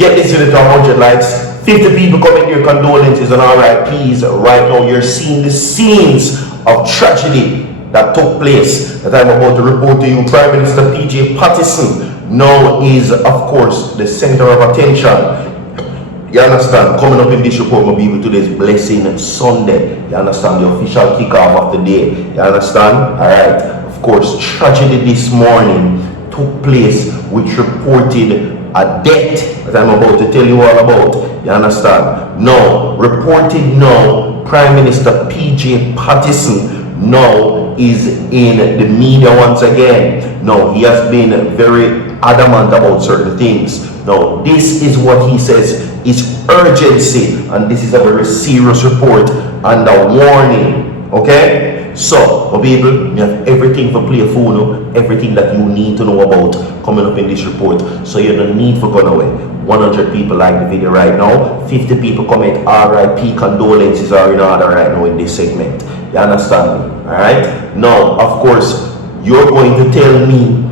Get this video to 100 likes. 50 people comment their condolences and RIPs. Right now, you're seeing the scenes of tragedy that took place that I'm about to report to you. Prime Minister PJ Patterson now is, of course, the center of attention. You understand? Coming up in this report, my people, today's Blessing Sunday. You understand? The official kickoff of the day. You understand? Alright. Of course, tragedy this morning took place, which reported a death that I'm about to tell you all about. You understand? Now, reported now, Prime Minister PJ Patterson now is in the media once again. Now, he has been very adamant about certain things. Now, this is what he says is urgency, and this is a very serious report and a warning. Okay? So, my people, you have everything for play phone, everything that you need to know about coming up in this report. So you don't need for going away. 100 people like the video right now. 50 people comment RIP, condolences are in order right now in this segment. You understand me? Alright? Now, of course, you're going to tell me,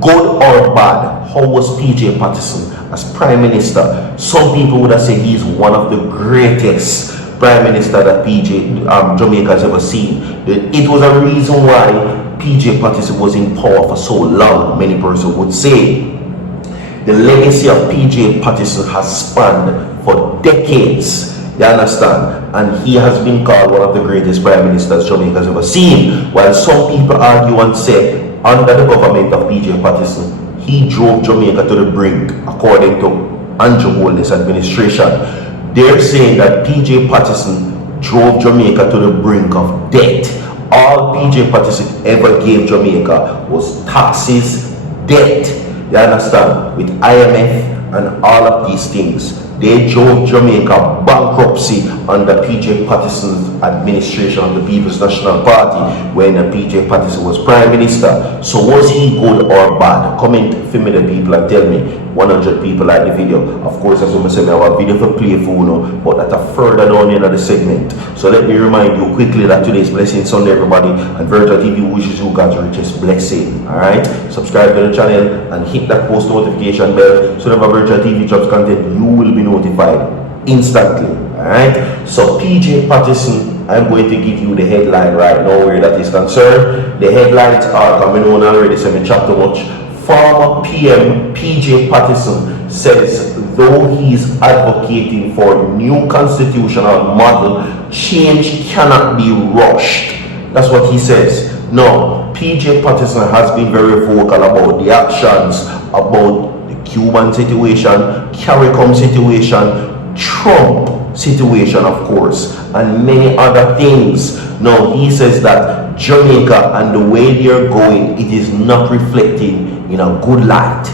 good or bad, how was PJ Patterson as Prime Minister? Some people would have said he's one of the greatest Prime Minister that Jamaica has ever seen. It was a reason why PJ Patterson was in power for so long, many persons would say. The legacy of PJ Patterson has spanned for decades. You understand? And he has been called one of the greatest Prime Ministers Jamaica has ever seen. While some people argue and say, under the government of PJ Patterson, he drove Jamaica to the brink, according to Andrew Holness administration. They're saying that PJ Patterson drove Jamaica to the brink of debt. All PJ Patterson ever gave Jamaica was taxes, debt. You understand? With IMF and all of these things. They drove Jamaica bankruptcy under PJ Patterson's administration of the People's National Party when PJ Patterson was Prime Minister. So was he good or bad? Comment for me, the people, and tell me. 100 people like the video. Of course, as I said, I have a video for play phone, but that's a further down in the segment. So let me remind you quickly that today's Blessing Sunday, everybody, and Virtual TV wishes you God's richest blessing. Alright? Subscribe to the channel and hit that post notification bell so that when Virtual TV drops content, you will be notified instantly. Alright? So PJ Patterson, I'm going to give you the headline right now where that is concerned. The headlines are coming on already, so I'm chat too much. Former PM PJ Patterson says though he is advocating for new constitutional model, change cannot be rushed. That's what he says. No, PJ Patterson has been very vocal about the actions, about the Cuban situation, CARICOM situation, Trump situation, of course, and many other things. Now, he says that Jamaica and the way they're going, it is not reflecting in a good light.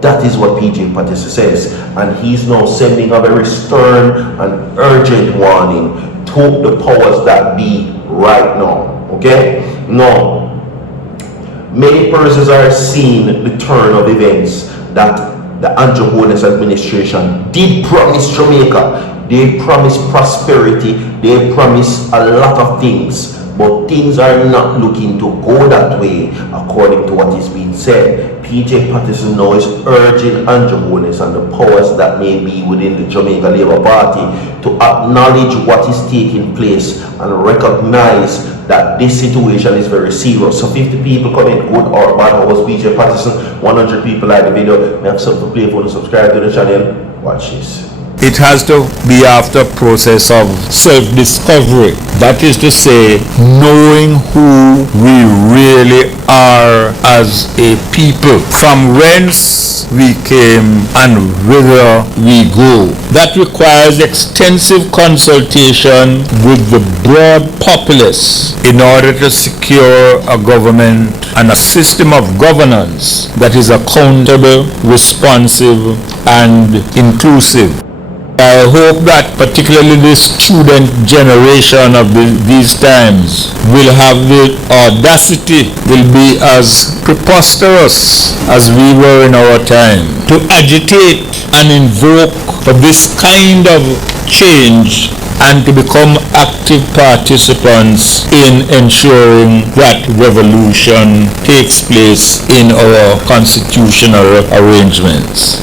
That is what PJ Patterson says, and he's now sending a very stern and urgent warning to the powers that be right now. Okay? Now, many persons are seeing the turn of events that the Andrew Holness administration did promise Jamaica. They promised prosperity, they promised a lot of things, but things are not looking to go that way according to what is being said. PJ Patterson now is urging Andrew Holness and the powers that may be within the Jamaica Labour Party to acknowledge what is taking place and recognize that this situation is very serious. So 50 people comment good or bad. How was PJ Patterson? 100 people like the video. We have something to play for to subscribe to the channel. Watch this. It has to be after a process of self-discovery. That is to say, knowing who we really are as a people, from whence we came and whither we go. That requires extensive consultation with the broad populace in order to secure a government and a system of governance that is accountable, responsive, and inclusive. I hope that particularly this student generation of these times will have the audacity, will be as preposterous as we were in our time, to agitate and invoke for this kind of change and to become active participants in ensuring that revolution takes place in our constitutional arrangements.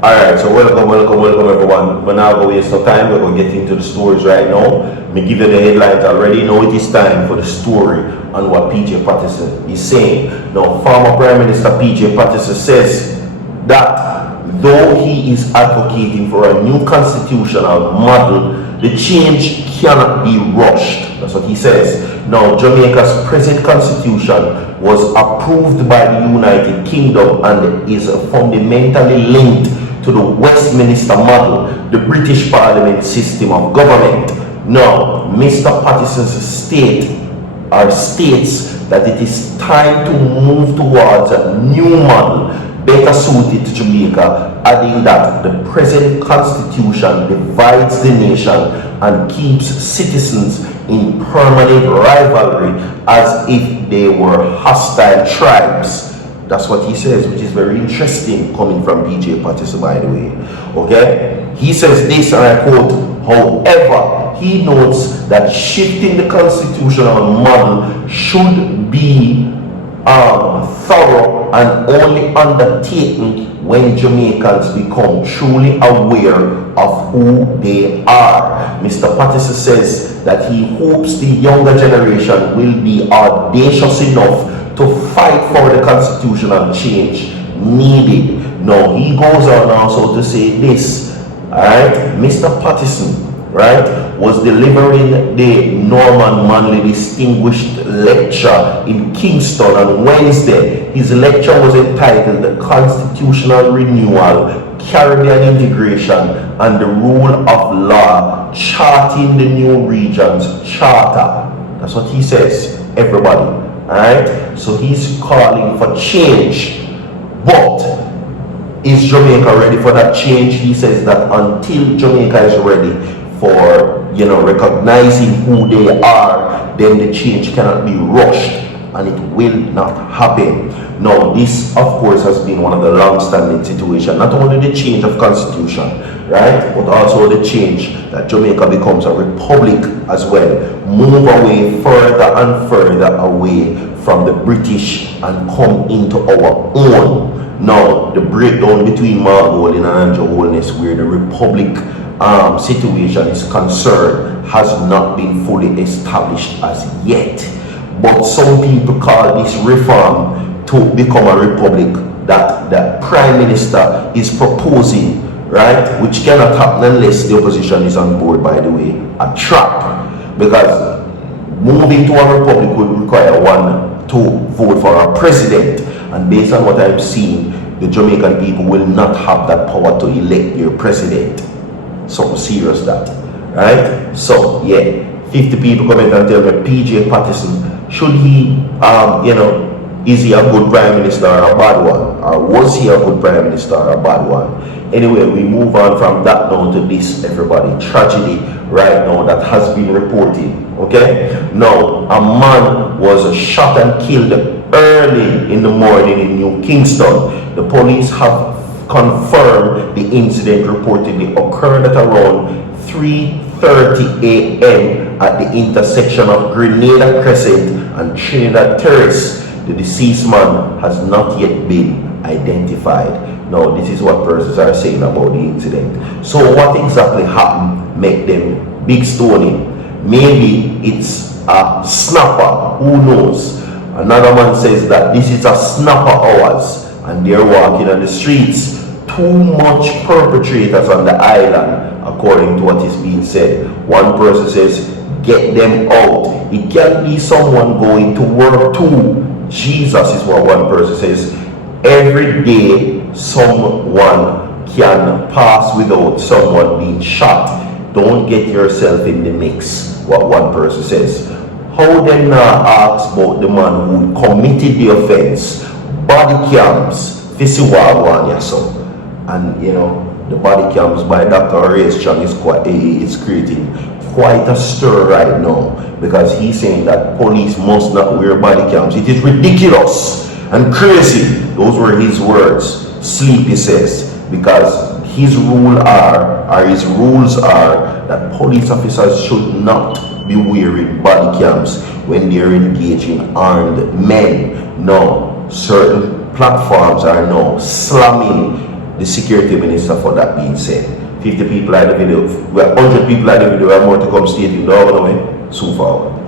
Alright, so welcome everyone. We're now going to waste no time. We're going to get into the stories right now. Me give you the headlines already. Now it is time for the story on what PJ Patterson is saying. Now, former Prime Minister PJ Patterson says that though he is advocating for a new constitutional model, the change cannot be rushed. That's what he says. Now, Jamaica's present constitution was approved by the United Kingdom and is fundamentally linked to the Westminster model, the British Parliament system of government. Now, Mr. Patterson's states that it is time to move towards a new model better suited to Jamaica, adding that the present constitution divides the nation and keeps citizens in permanent rivalry as if they were hostile tribes. That's what he says, which is very interesting coming from PJ Patterson, by the way. Okay? He says this, and I quote, however, he notes that shifting the constitutional model should be thorough and only undertaken when Jamaicans become truly aware of who they are. Mr. Patterson says that he hopes the younger generation will be audacious enough to fight for the constitutional change needed. Now, he goes on also to say this, alright, Mr. Patterson, right, was delivering the Norman Manley Distinguished Lecture in Kingston on Wednesday. His lecture was entitled The Constitutional Renewal, Caribbean Integration and the Rule of Law, Charting the New Regions Charter. That's what he says, everybody. Alright, so he's calling for change, but is Jamaica ready for that change? He says that until Jamaica is ready for, recognizing who they are, then the change cannot be rushed and it will not happen. Now, this of course has been one of the long-standing situations, not only the change of constitution, right, but also the change that Jamaica becomes a republic as well, move away further and further away from the British and come into our own. Now, the breakdown between Mark Golding and Andrew Holness, where the republic situation is concerned, has not been fully established as yet. But some people call this reform to become a republic that the Prime Minister is proposing, right, which cannot happen unless the opposition is on board, by the way, a trap, because moving to a republic would require one to vote for a president, and based on what I'm seeing, the Jamaican people will not have that power to elect their president. Something serious that, right? So yeah, 50 people comment and tell me, PJ Patterson, should he, is he a good prime minister or a bad one? Or was he a good prime minister or a bad one? Anyway, we move on from that now to this, everybody. Tragedy right now that has been reported, okay? Now, a man was shot and killed early in the morning in New Kingston. The police have confirmed the incident reportedly occurred at around 3:30 a.m. at the intersection of Grenada Crescent and Trinidad Terrace. The deceased man has not yet been identified. Now, this is what persons are saying about the incident. So what exactly happened make them big stoning? Maybe it's a snapper, who knows? Another man says that this is a snapper hours and they're walking on the streets. Too much perpetrators on the island, according to what is being said. One person says, get them out. It can be someone going to work too. Jesus is what one person says. Every day someone can pass without someone being shot. Don't get yourself in the mix, what one person says. How them now ask about the man who committed the offense? Body cams, Fisiwagwan, yes, so. And the body cams by Dr. Ray Strong is creating quite a stir right now, because he's saying that police must not wear body cams. It is ridiculous and crazy. Those were his words. Sleepy says, because his rules are that police officers should not be wearing body cams when they're engaging armed men. No, certain platforms are now slamming the security minister for that being said. 50 people in the video, 100 people in the video, we have more to come, stay tuned. Soon forward.